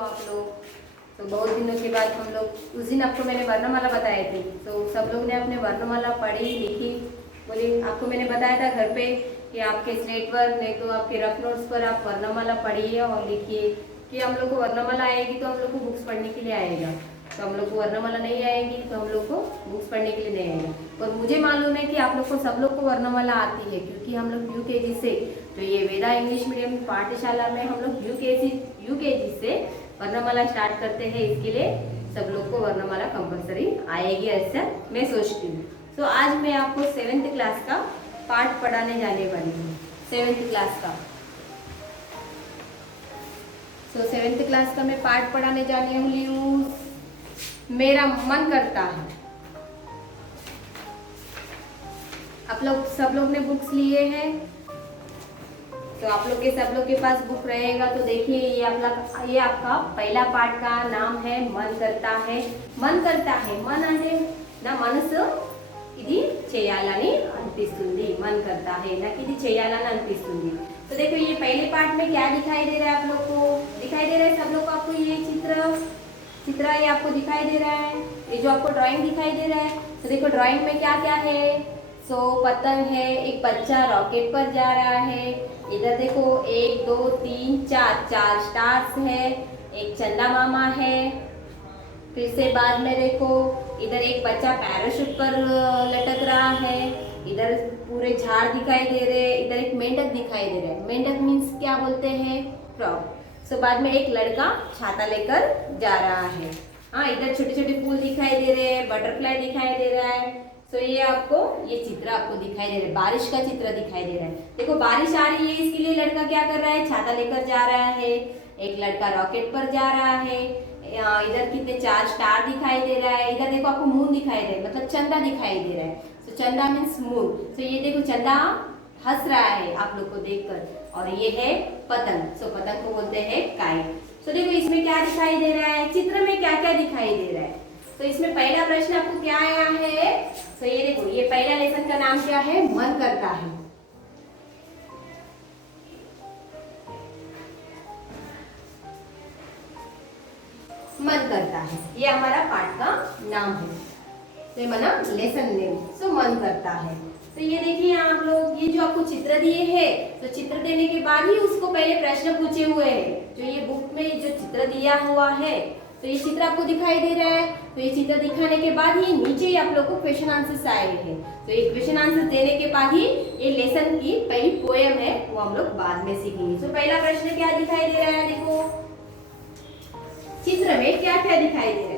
आप लोग। तो बहुत दिनों के बाद हम लोग, उस दिन आपको मैंने वर्णमाला बताई थी, तो सब लोग ने अपने वर्णमाला पढ़ी लिखी। बोली आपको मैंने बताया था घर पे कि आपके स्लेट पर नहीं तो आपके रफ नोट्स पर आप वर्णमाला पढ़िए और लिखिए, कि हम लोग को वर्णमाला आएगी तो हम लोग को बुक्स पढ़ने के लिए आएगा, तो हम लोग को वर्णमाला नहीं आएगी तो हम लोग को बुक्स पढ़ने के लिए नहीं आएगी। और मुझे मालूम है कि आप लोग को, सब लोग को वर्णमाला आती है, क्योंकि हम लोग यूकेजी से, तो ये वेदा इंग्लिश मीडियम पाठशाला में हम लोग यूकेजी से वर्णमाला स्टार्ट करते हैं, इसके लिए सब लोग को वर्णमाला कंपलसरी आएगी, ऐसा मैं सोचती हूँ। तो आज मैं आपको 7th क्लास का पाठ पढ़ाने जाने वाली हूँ, 7th क्लास का। तो 7th क्लास का मैं पाठ पढ़ाने जाने वाली हूँ, मेरा मन करता है। आप लोग, सब लोग ने बुक्स लिए हैं, तो आप लोग के, सब लोग के पास बुक रहेगा। तो देखिए ये आपका पहला पाठ का नाम है मन करता है। मन करता है, मन అంటే నా మనసు ఇది చేయాలని అనిపిస్తుంది, मन करता है ना कि ఇది చేయాలని అనిపిస్తుంది। तो देखो ये पहले पार्ट में क्या दिखाई दे रहा है, आप लोग को दिखाई दे रहा है, सब लोग को आपको ये चित्र ये आपको दिखाई दे रहा है, ये जो आपको ड्राइंग दिखाई दे रहा है। तो देखो ड्राइंग में क्या क्या है, सो पतंग है, एक बच्चा रॉकेट पर जा रहा है, इधर देखो 1 2 3 4 स्टार्स है, एक चंदा मामा है, फिर से बाद में देखो इधर एक बच्चा पैराशूट पर लटक रहा है, इधर पूरे झाड़ दिखाई दे रहे हैं, इधर एक मेंढक दिखाई दे रहा है, मेंढक मीन्स क्या बोलते हैं, फ्रॉग। सो बाद में एक लड़का छाता लेकर जा रहा है। हाँ, इधर छोटे छोटे फूल दिखाई दे रहे हैं, बटरफ्लाई दिखाई दे रहा है। तो ये आपको, ये चित्र आपको दिखाई दे रहा है, बारिश का चित्र दिखाई दे रहा है। देखो बारिश आ रही है, इसके लिए लड़का क्या कर रहा है, छाता लेकर जा रहा है, एक लड़का रॉकेट पर जा रहा है, इधर कितने 4 स्टार दिखाई दे रहा है, इधर देखो आपको मून दिखाई दे रहा है, मतलब चंदा दिखाई दे रहा है। तो चंदा मीन्स मून। तो ये देखो चंदा हंस रहा है आप लोग को देखकर, और ये है पतंग। सो पतंग को बोलते हैं काइट। तो देखो इसमें क्या दिखाई दे रहा है, चित्र में क्या क्या दिखाई दे रहा है। तो इसमें पहला प्रश्न आपको क्या आया है, तो ये देखो, ये पहला लेसन का नाम क्या है, मन करता है। मन करता है, ये हमारा पाठ का नाम है, तो ये मना लेसन नेम। सो मन करता है। तो ये देखिए आप लोग, ये जो आपको चित्र दिए हैं, तो चित्र देने के बाद ही उसको पहले प्रश्न पूछे हुए हैं। जो ये बुक में जो चित्र दिया हुआ है, तो ये चित्र आपको दिखाई दे रहा है, तो ये चित्र दिखाने के बाद ही नीचे ही आप लोग को क्वेश्चन आंसर्स आए हैं। तो ये क्वेश्चन आंसर देने के बाद ही ये लेसन की पहली पोएम है, वो हम लोग बाद में सीखेंगे। तो पहला प्रश्न क्या दिखाई दे रहा है, देखो चित्र में क्या क्या दिखाई दे रहा है।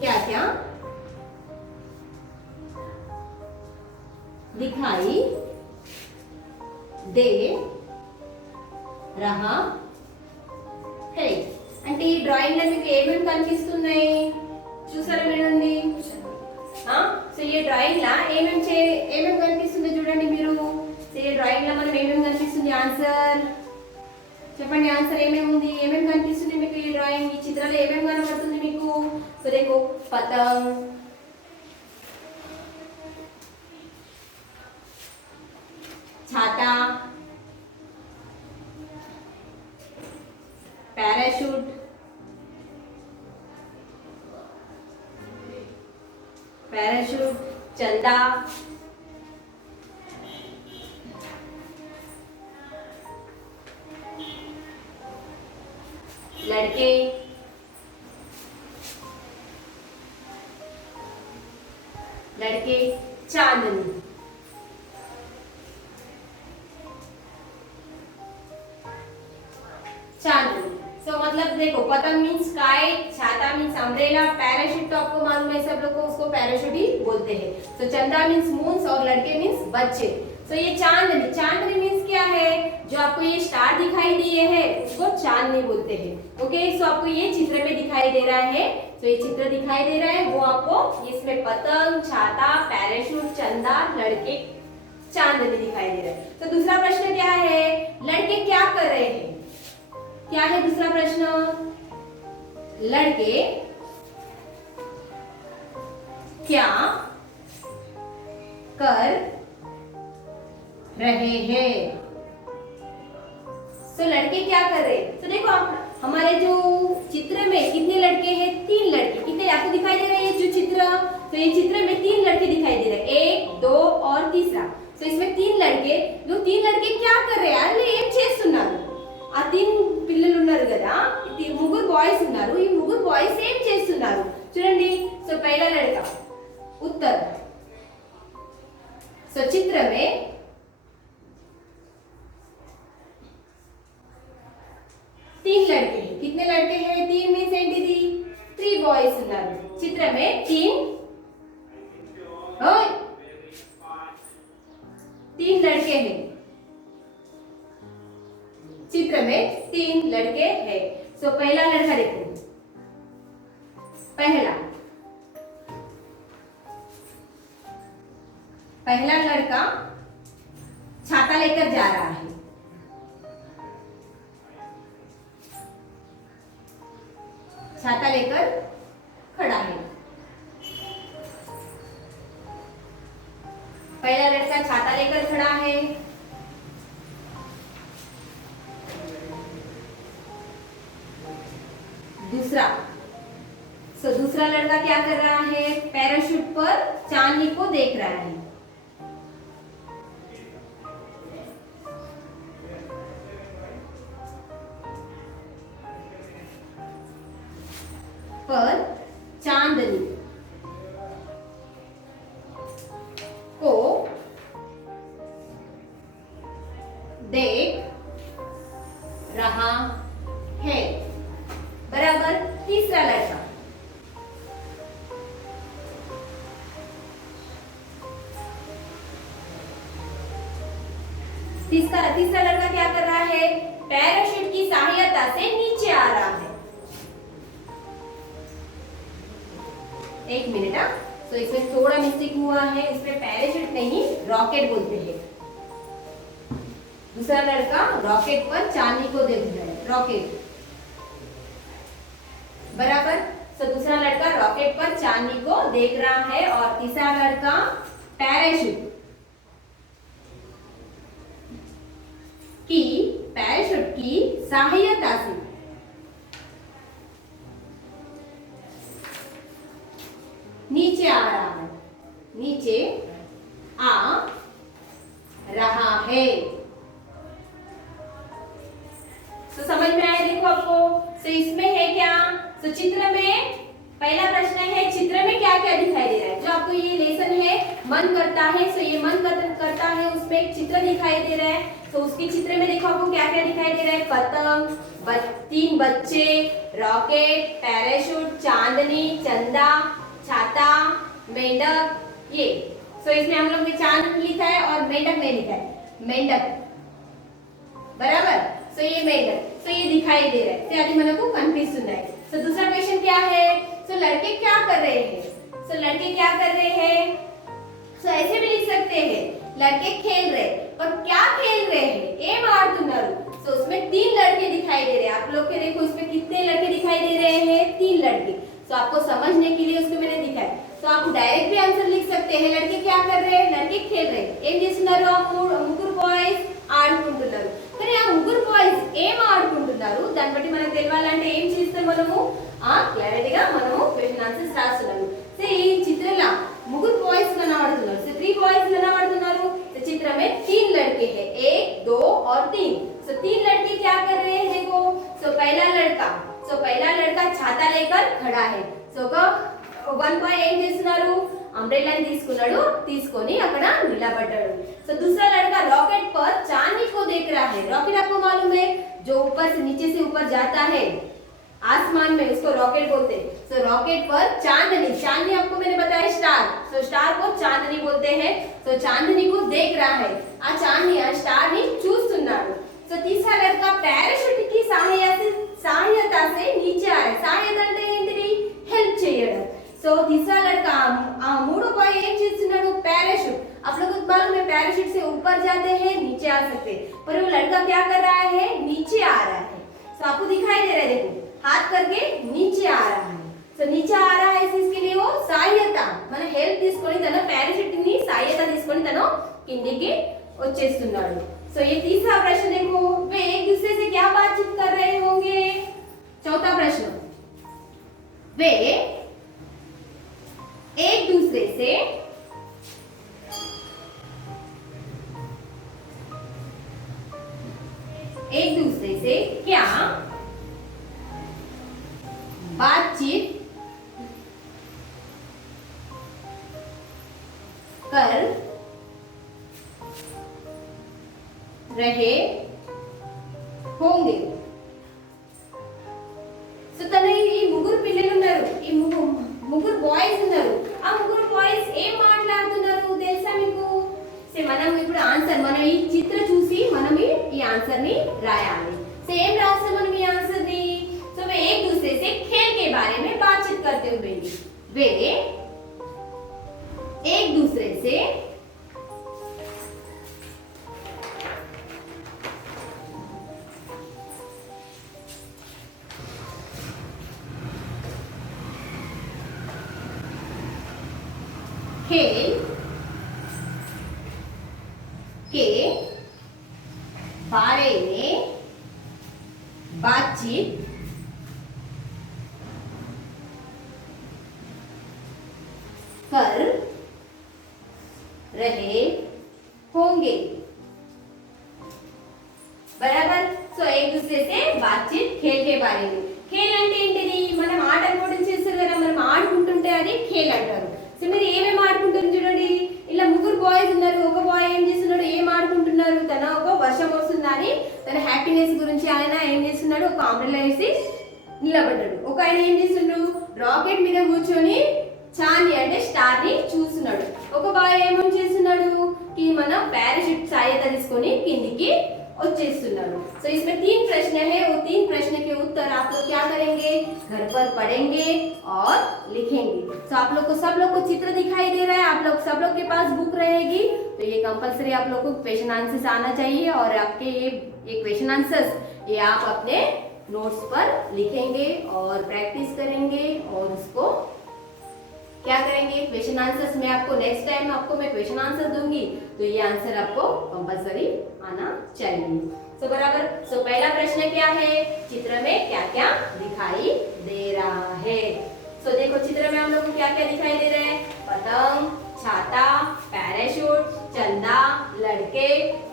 क्या क्या दिखाई दे रहा है అంటే ఈ డ్రాయింగ్ లో మీకు ఏమేమి కనిపిస్తున్నాయి చూసారా వినండి। సో ఈ డ్రాయింగ్ లా ఏమేమి కనిపిస్తుంది చూడండి మీరు। సో ఈ డ్రాయింగ్ లో మనం ఏమేమి కనిపిస్తుంది, ఆన్సర్ చెప్పండి, ఆన్సర్ ఏమేమి ఉంది, ఏమేమి కనిపిస్తుంది మీకు ఈ డ్రాయింగ్, ఈ చిత్రంలో ఏమేమి కనబడుతుంది మీకు। సో देखो పతంగ్, छाता, पैराशूट, चंदा, लड़के, चांदनी। सो मतलब देखो पतंग मीन्स काइट, छाता मीन्स अम्ब्रेला, पैराशूट तो आपको मालूम है, सब लोग को उसको पैराशूट ही बोलते हैं। तो चंदा मीन्स मून्स और लड़के मीन्स बच्चे। तो ये चांदनी मीन्स क्या है, जो आपको ये स्टार दिखाई दिए हैं उसको चांदनी बोलते हैं। ओके, सो आपको ये चित्र में दिखाई दे रहा है, तो ये चित्र दिखाई दे रहा है, वो आपको इसमें पतंग, छाता, पैराशूट, चंदा, लड़के, चांदनी दिखाई दे रहा है। तो दूसरा प्रश्न क्या है, लड़के क्या कर रहे हैं, क्या है दूसरा प्रश्न, लड़के क्या कर रहे हैं। तो लड़के क्या कर रहे हैं? तो देखो आप हमारे जो चित्र में कितने लड़के हैं? 3 लड़के। कितने आपको दिखाई दे रहे हैं जो चित्र? तो ये चित्र में 3 लड़के दिखाई दे रहे हैं, 1 2 और तीसरा। तो इसमें 3 लड़के, जो 3 लड़के क्या कर रहे हैं? अरे ఏం చేస్తున్నారు? ఆ 3 పిల్లలు ఉన్నారు కదా, ముగ్గురు బాయ్స్ ఉన్నారు, ఈ ముగ్గురు బాయ్స్ ఏం చేస్తున్నారు చూడండి। సో पहला लड़का उत्तर। सो चित्र में तीन लड़के हैं। कितने लड़के हैं? 3 मीन्स ఏంటిది? 3 బాయ్స్ ఉన్నారు। चित्र में 3 लड़के हैं। चित्र में 3 लड़के हैं। सो पहला लड़का देखो, पहला लड़का छाता लेकर जा रहा है। छाता लेकर खड़ा है। पहला लड़का छाता लेकर खड़ा है। दूसरा, दूसरा लड़का क्या कर रहा है? पैराशूट पर चांदनी को देख रहा है। पर चांदनी को देख रहा है। बराबर। तीसरा लड़का, तीसरा लड़का क्या कर रहा है? पैराशूट की सहायता से नीचे आ रहा है। एक मिनट। तो इसमें थोड़ा मिस्टेक हुआ है, इसमें पैराशूट नहीं रॉकेट बोलते हैं। दूसरा लड़का रॉकेट पर चांदनी को देख रहा है। रॉकेट। बराबर। तो दूसरा लड़का रॉकेट पर चांदनी को देख रहा है और तीसरा लड़का पैराशूट की सहायता से नीचे आ रहा है। नीचे आ रहा है। तो समझ में आया? देखो आपको। तो इसमें है क्या? तो चित्र में पहला प्रश्न है, चित्र में क्या क्या दिखाई दे रहा है? जो आपको ये लेसन है मन करता है, सो ये मन करता है, उसमें एक चित्र दिखाई दे रहा है। तो उसके चित्र में देखो आपको क्या क्या दिखाई दे रहा है? पतंग, 3 बच्चे, रॉकेट, पैराशूट, चांदनी, चंदा, छाता, मेंढक, ये। सो इसमें हम लोग ने चांद लिखा है और मेंढक नहीं लिखा है। मेंढक। बराबर। सो ये मेंढक। सो ये दिखाई दे रहा है। तो आदि मन को कंफ्यूज सुनना है। सो दूसरा क्वेश्चन क्या है? सो लड़के क्या कर रहे हैं? सो लड़के क्या कर रहे हैं? सो ऐसे भी लिख सकते हैं, लड़के खेल रहे। और क्या खेल रहे हैं? एम आडुतुन्नारू। सो उसमें 3 लड़के दिखाई दे रहे हैं। आप लोग के देखो इसमें कितने लड़के दिखाई दे रहे हैं? 3 लड़के। तो आपको समझने के लिए उसको मैंने दिखाया। तो आप डायरेक्ट भी आंसर लिख सकते हैं। लड़के क्या कर रहे हैं? लड़के खेल रहे हैं। ఏం చేస్తున్నారు? ముగ్గురు బాయ్స్ ఆడుకుంటున్నారు. కానీ ఆ ముగ్గురు బాయ్స్ ఏం ఆడుకుంటున్నారు? దాన్ని బట్టి మనకు తెలియాలంటే ఏం చేస్తాం మనము? క్లారిటీగా మనము క్వశ్చన్ ఆన్సర్స్ రాస్తున్నాము. సో ఈ చిత్రంలో ముగ్గురు బాయ్స్ కనబడుతున్నారు. సో 3 బాయ్స్ కనబడుతున్నారు. तो चित्र में 3 लड़के हैं, 1 2 और 3। सो 3 लड़के क्या कर रहे हैं? देखो। सो पहला लड़का छाता लेकर खड़ा है। సో 1 బాయ్ ఏం చేస్తున్నారు? అంబ్రెల్లాని తీసుకున్నాడు, తీసుకొని అక్కడ నిలబడ్డాడు। సో दूसरा लड़का रॉकेट पर चांदनी को देख रहा है। रॉकेट आपको मालूम है जो ऊपर से नीचे से ऊपर जाता है आसमान में, उसको रॉकेट बोलते हैं। सो रॉकेट पर चांदनी आपको मैंने बताया स्टार। सो स्टार को चांदनी बोलते हैं। सो चांदनी को देख रहा है। आ चांदनी स्टार नी చూస్తున్నాడు। सो तीसरा लड़का पैराशूट की सहायता से नीचे आ रहा है। सहायता అంటే ఏంటిది? हेल्प చేయడం। सो तीसरा लड़का మూడో బాయ్ ఏం చేస్తున్నాడు? पैराशूट। आप लोगों को मालूम है पैराशूट से ऊपर जाते हैं, नीचे आ सकते हैं, पर वो लड़का क्या कर रहा है? नीचे आ रहा है। सो आपको दिखाई दे रहा है, देखो हाथ करके नीचे आ रहा है। सो नीचे आ रहा है, इसके लिए वो सहायता మన हेल्प తీసుకొని తన पैराशूट ని सहायता తీసుకొని కిందికి వచ్చేస్తున్నాడు. సో ये तीसरा प्रश्न देखो, वे एक दूसरे से क्या बातचीत कर रहे होंगे. चौथा प्रश्न, वे एक दूसरे से क्या बातचीत कर रहे होंगे. సో తన ఈ ముగ్గురు పిల్లలు ఉన్నారు, ఈ ముగ్గురు బాయ్స్ ఉన్నారు. ఆ ముగ్గురు బాయ్స్ ఏం మాట్లాడుతున్నారు తెలుసా మీకు? సో మనం ఇప్పుడు ఆన్సర్, మనం ఈ చిత్ర చూసి మనం ఈ ఆన్సర్ ని రాయాలి. సో ఏం రాస్తాం మనం ఈ ఆన్సర్ ని? సో वे एक दूसरे से खेल के बारे में बातचीत करते हुए, वे एक दूसरे से खेल के बारे में बातचीत कर रहे होंगे. बराबर. సో एक दूसरे से बातचीत खेल के बारे में. खेल అంటే ఏంటిది? మనం ఆట కూడా చేస్తారు కదా, మనం ఆడుకుంటుంటే అది ఖేల్ అంటారు. సో మీరు ఏమేమి ఆడుకుంటారు చూడండి. ఇలా ముగ్గురు బాయ్స్ ఉన్నారు, ఒక బాయ్ ఏం చేస్తున్నాడు, ఏం ఆడుకుంటున్నారు, తన ఒక వర్షం వస్తుందని తన హ్యాపీనెస్ గురించి ఆయన ఏం చేస్తున్నాడు, ఒక అంబ్రెల్లా వేసి నిలబడ్డాడు. ఒక ఆయన ఏం చేస్తున్నాడు, రాకెట్ మీద కూర్చొని చాంది అంటే స్టార్ ని చూస్తున్నాడు. ఒక బాయ్ ఏమని చేస్తున్నాడు कि మన पैराशूट सहायता తీసుకొని కిందికి వచ్చేస్తున్నాడు. సో इसमें तीन प्रश्न है, वो तीन प्रश्न के उत्तर आप लोग क्या करेंगे, घर पर पढ़ेंगे और लिखेंगे. तो आप लोग को सब लोग को चित्र दिखाई दे रहा है, आप लोग सब लोग के पास बुक रहेगी. तो ये कंपलसरी आप लोग को क्वेश्चन आंसर्स आना चाहिए और आपके ये क्वेश्चन आंसर्स ये आप अपने नोट्स पर लिखेंगे और प्रैक्टिस करेंगे और उसको क्या करेंगे, क्वेश्चन आंसर्स में आपको नेक्स्ट टाइम आपको मैं क्वेश्चन आंसर दूंगी तो ये आंसर आपको कंपलसरी आना चाहिए. सो बराबर. सो पहला प्रश्न क्या है, चित्र में क्या क्या दिखाई दे रहा है. सो देखो चित्र में हम लोग को क्या क्या दिखाई दे रहा है, पतंग, छाता, पैराशूट, चंदा, लड़के,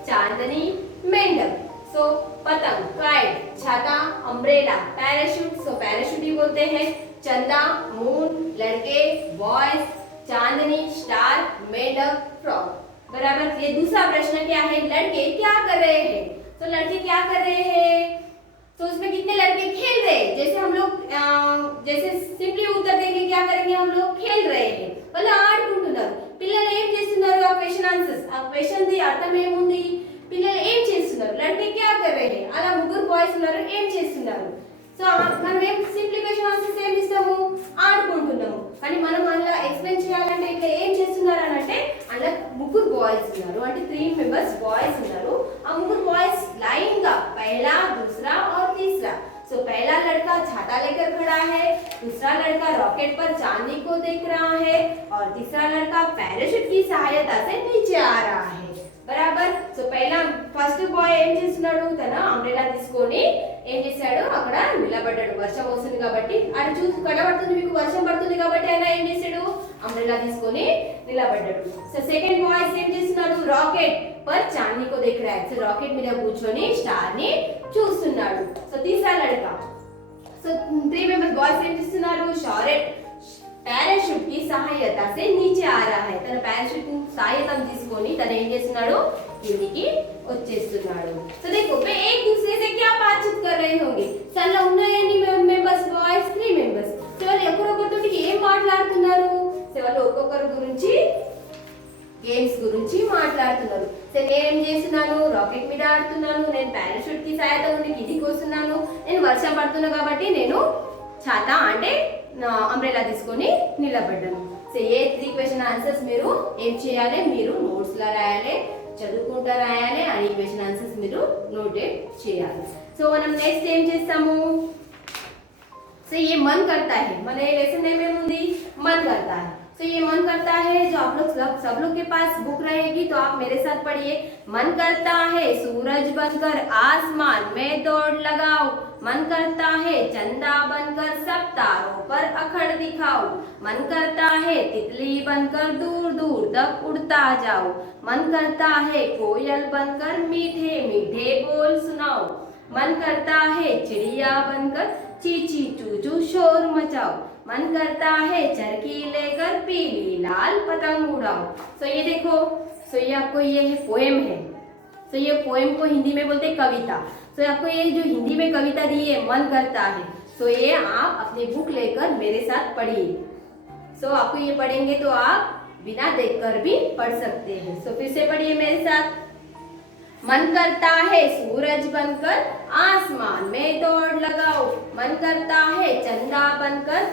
चांदनी, मेंढक. सो पतंग, काइट, छाता, अम्ब्रेला, पैराशूट. सो पैराशूट ही बोलते हैं. चंदा, मून, लड़के, बॉयज, चांदनी, स्टार, मेंढक, फ्रॉग. बराबर. ये दूसरा प्रश्न क्या है, लड़के क्या कर रहे हैं. तो लड़के क्या कर रहे हैं, तो उसमें कितने लड़के खेल रहे हैं. जैसे हम लोग जैसे सिंपली उत्तर देंगे, क्या करेंगे हम लोग, खेल रहे हैं. వాళ్ళు ఆడుకుంటున్నారు. పిల్లలు ఏం చేస్తున్నారు, ఆ క్వశ్చన్ ఆన్సర్స్, ఆ క్వశ్చన్ ది అర్థం ఏముంది, పిల్లలు ఏం చేస్తున్నారు, లड़के क्या कर रहे हैं. అలా ముగ్గురు బాయ్స్ ఉన్నారు, ఏం చేస్తున్నారు. సో మనం ఏం సింప్లీ క్వశ్చన్ ఆన్సర్స్ ఏం ఇస్తాము, ఆడుకుంటున్నాము. కానీ మనం అలా ఎక్స్ప్లెయిన్ చేయాలంటే ఇట్లా ఏం చేస్తున్నారు అని అంటే, అలా ముగ్గురు బాయ్స్ ఉన్నారు అంటే 3 మెంబర్స్ బాయ్స్ ఉన్నారు. ఆ ముగ్గురు బాయ్స్ लाइन का पहला, दूसरा और तीसरा. सो पहला लड़का छाता लेकर खड़ा है, दूसरा लड़का रॉकेट पर चांदी को देख रहा है और तीसरा लड़का पैराशूट की सहायता से नीचे आ रहा है. బరాబర్. సో పైన ఫస్ట్ బాయ్ ఏం చేస్తున్నాడు, తన అంబ్రెలా తీసుకొని ఏం చేశాడు, అక్కడ నిలబడ్డాడు. వర్షం వస్తుంది కాబట్టి అది చూసి కనబడుతుంది మీకు, వర్షం పడుతుంది కాబట్టి ఆయన ఏం చేశాడు, అంబ్రెలా తీసుకొని నిలబడ్డాడు. సో సెకండ్ బాయ్స్ ఏం చేస్తున్నాడు, రాకెట్ पर चांदनी को देख रहा है. సో రాకెట్ మీద కూర్చొని స్టార్ ని చూస్తున్నాడు. సో తీసరా లड़का. సో 3 మెంబర్స్ బాయ్స్ ఏం చేస్తున్నారు, షారెట్ पैराशूट की सहायता से नीचे आ रहा है. తన पैराशूट सहायता తీసుకొని తన ఏం చేస్తున్నాడు, కిందికి వచ్చేస్తున్నాడు. సో देखो वे एक दूसरे से क्या बातचीत कर रहे होंगे. సల్ల ఉన్నాయని మెంబర్స్ బాయ్స్ 3 మెంబర్స్. సో వాళ్ళు ఒకరొకరితోటి ఏం మాట్లాడుతున్నారు, సో వాళ్ళు ఒక్కొక్కరి గురించి గేమ్స్ గురించి మాట్లాడుతున్నారు. సో నేను ఏం చేస్తున్నాను, రాకెట్ మీద ఆడుతున్నాను, నేను पैराशूट की सहायता నుండి కిందికి వస్తున్నాను, నేను వర్షం పడుతున్నా కాబట్టి నేను छाता అంటే అంబ్రెలా తీసుకొని నిలబడ్డాను. సో ఏ 3 క్వశ్చన్ ఆన్సర్స్ మీరు ఏం చేయాలి, మీరు నోట్స్ లా రాయాలి, చదువుకుంటా రాయాలి, ఆ క్వశ్చన్ ఆన్సర్స్ మీరు నోటెడ్ చేయాలి. సో మనం నెక్స్ట్ ఏం చేస్తాము, సో ये मन करता है, మన లెసన్ ఏమేముంది, मन करता है. तो ये मन करता है जो आप लोग सब लोग के पास बुक रहेगी तो आप मेरे साथ पढ़िए। मन करता है सूरज बनकर आसमान में दौड़ लगाओ, मन करता है चंदा बनकर सब तारों पर अखड़ दिखाओ, मन करता है तितली बनकर दूर दूर तक उड़ता जाओ, मन करता है कोयल बनकर मीठे मीठे बोल सुनाओ, मन करता है चिड़िया बनकर चींची चूचू शोर मचाओ, मन करता है चरखी लेकर पीली लाल पतंग उड़ाओ। तो ये देखो, तो ये आपको ये है पोएम है। तो ये पोएम को हिंदी में बोलते हैं कविता। तो आपको ये जो हिंदी में कविता दी है मन करता है, तो ये आप अपनी बुक लेकर मेरे साथ पढ़िए। तो आपको ये पढ़ेंगे तो आप बिना देखकर भी पढ़ सकते हैं। तो फिर से पढ़िए मेरे साथ। मन करता है सूरज बनकर आसमान में दौड़ लगाओ, मन करता है चंदा बनकर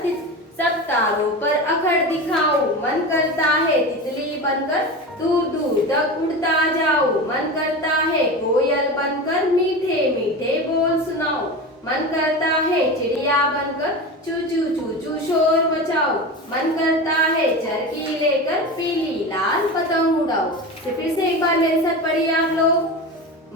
सब तारों पर अखड़ दिखाओ, मन करता है तितली बनकर दूर दूर तक उड़ता जाओ, मन करता है कोयल बनकर मीठे मीठे बोल सुनाओ, मन करता है चिड़िया बनकर चूचू चूचू शोर मचाओ, मन करता है चरखी लेकर पीली लाल पतंग उड़ाओ। तो फिर से एक बार मेरे साथ पढ़िए आप लोग।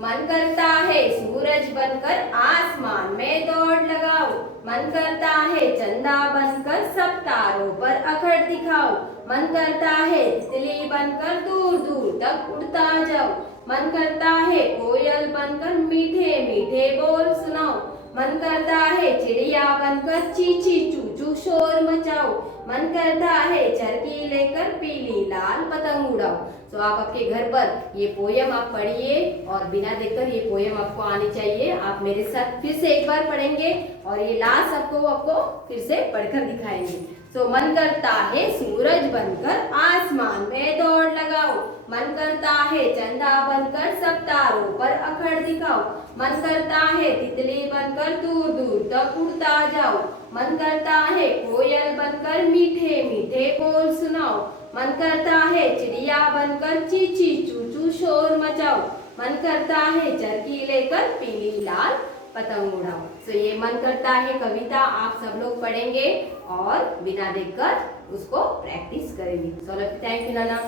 मन करता है सूरज बनकर आसमान में दौड़ लगाओ, मन करता है चंदा बनकर सब तारों पर अखड़ दिखाओ, मन करता है तितली बनकर दूर दूर तक उड़ता जाओ, मन करता है कोयल बनकर मीठे मीठे बोल सुनाओ, मन करता है चिड़िया बनकर चींची चूचू शोर मचाओ, मन करता है चरखी लेकर पीली लाल पतंग उड़ाओ। तो आप आपके घर पर ये पोयम आप पढ़िए और बिना देखकर ये पोयम आपको आनी चाहिए। आप मेरे साथ फिर से एक बार पढ़ेंगे और ये लास्ट आपको फिर से पढ़कर दिखाएंगे। तो मन करता है सूरज बनकर आसमान में दौड़ लगाओ, मन करता है चंदा बनकर सब तारों पर अखड़ दिखाओ, मन करता है तितली बनकर दूर दूर तक उड़ता जाओ, मन करता है कोयल बनकर मीठे मीठे बोल सुनाओ, मन करता है चिड़िया बनकर चींची चूचू शोर मचाओ, मन करता है चरखी लेकर पीली लाल पतंग उड़ाओ। तो ये मन करता है कविता आप सब लोग पढ़ेंगे और बिना देखकर उसको प्रैक्टिस करेंगे। चलो थैंक यू नाना।